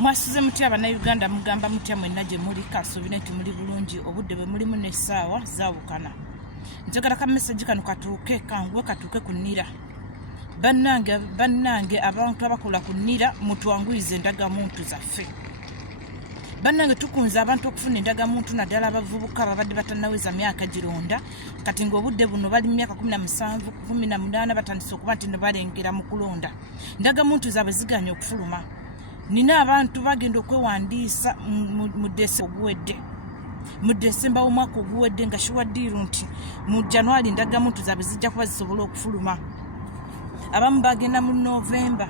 Mwasuze mutya bannayuganda mugamba mutya mwenna gye muli kasuubira nti muli bulungi obudde bwe mulimu n'essaawa zaawukana. Njagala ka message kano katuuke katuuke ku nnira. Bannange abantu abakola ku nnira mutwanguyize endagamuntu zaffe. Bannange tukunze abantu okufuna endagamuntu naddala abavubuka babadde batannaweza myaka gironda kati ng'obudde buno bali mu myaka 17 18 batandise okuba nti ne balengera mu kulonda. Endagamuntu zaabwe ziganye okufuluma. Nina abantu bagenda okwewandiisa mu Desemba w'omwaka oguwedde nga shiwaddiiru nti mu January endagamuntu zaabwe zijja kuba zisobola okufuluma. Abamu bagenda mu Novemba.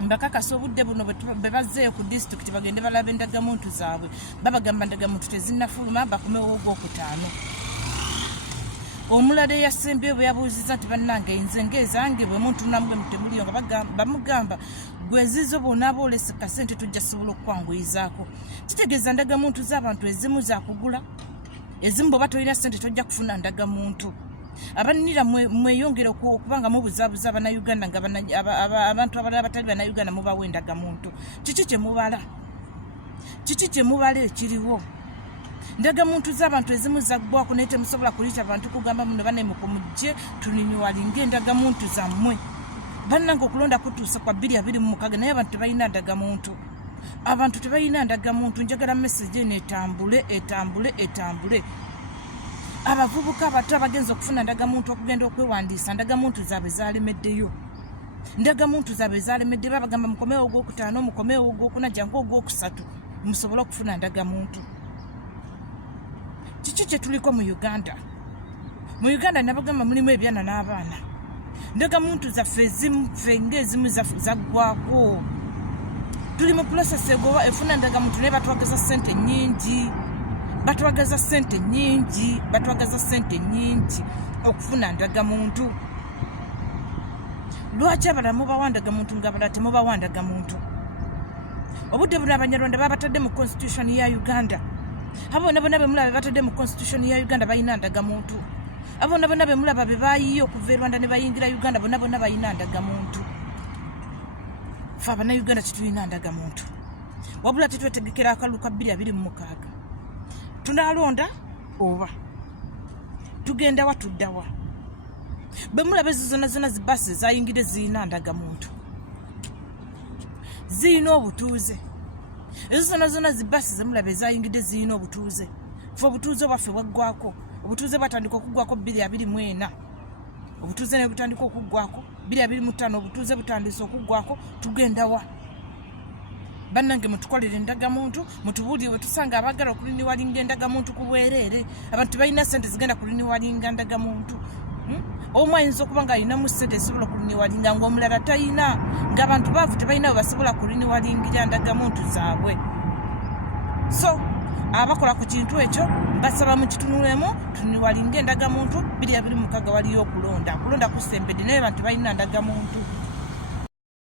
Mbakakasa obudde buno bwe bazzeeyo ku disitulikiti bagende balaba endagamuntu zaabwe babagamba endagamuntu tezinnafuluma bakomewo ogwokutaano. Omulala eyasembyeyo bwe yabuuziza nti bannange nze ng'ezange bwe muntu namwe mutemuliyo nga bamugamba gwe ezizo bonna aboolese kasente tujja sobola okukwanguyizaako. Kitegeeza ndagamuntu z'abantu ezimu zakugula, ezimu bw'oba tolina ssente tojja kufuna ndagamuntu. Abannira mweyongera okubanga mubuzaabuza Bannayuganda nga abantu abalala abatali Bannayuganda mubawa endagamuntu. Kiki kye mubala? Kiki kye mubala ekiriwo? Ndagamuntu z'abantu ezimu zaggwako naye temusobola kuliita abantu kugamba muno bannemuko mujje tuninyiwalinga endagamuntu zammwe. Bannange okulonda kutuusa kwa 2026 naye abantu tebalina ndagamuntu. Abantu tebalina ndagamuntu. Njagala message eno etambule. Abavubuka abato abagenza okufuna ndagamuntu okugenda okwewandiisa ndagamuntu zaabwe zalemeddeyo. Ndagamuntu zaabwe zalemedde babagamba mukomewo ogwokutaano mukomewo ogwokuna jangu ogwokusatu musobole okufuna ndagamuntu. Kiki kye tuliko mu Uganda? Mu Uganda nabagamba mulimu ebyana n'abaana. Ndagamuntu zaffe ezimu ng'ezimu zaggwako. Tuli mu process egoba efuna ndagamuntu naye batwagaza ssente nnyingi. Batwagaza ssente nnyingi okufuna ndagamuntu. Lwaki abalala mubawa ndagamuntu ng'abalala temubawa ndagamuntu? Obudde buno Abanyarwanda babatadde mu constitution ya Uganda. Abona bonna bemulaba batadde mu constitution ya Uganda balina ndagamuntu. Abona bonna bemulaba be baayiye okuva e Rwanda ne bayingira Uganda bonna balina ndagamuntu. Ffe Abannayuganda tetulina ndagamuntu. Wabula tetwetegekera akalulu ka 2026. Tunalonda oba tugenda wa tuddawa. Bemulaba ezo zonna zibasi zayingire zirina ndagamuntu. Zirina obutuuze. Ezo zonna zibasi zemulaba ezayingidde zirina obutuuze. Ffe obutuuze bwaffe bwaggwako. Obutuuze bwatandika okuggwako 2024. Obutuuze ne butandika okuggwako 2025. Obutuuze butandise okuggwako tugenda wa? Bannange mutukolere endagamuntu mutubuulire we tusanga abagala okuliniwalinga endagamuntu ku bwereere. Abantu balina ssente zigenda kuliniwalinga ndagamuntu. Omu ayinza okuba ng'alinamu ssente ezisobola kuliniwalinga ng'omulala talina. Ng'abantu baavu tebalina we basobola kuliniwalingira ndagamuntu zaabwe. So abakola ku kintu ekyo mbasaba mukitunulemu tuniwalinga endagamuntu 2026 waliyo okulonda. Okulonda kusembedde naye abantu balina ndagamuntu.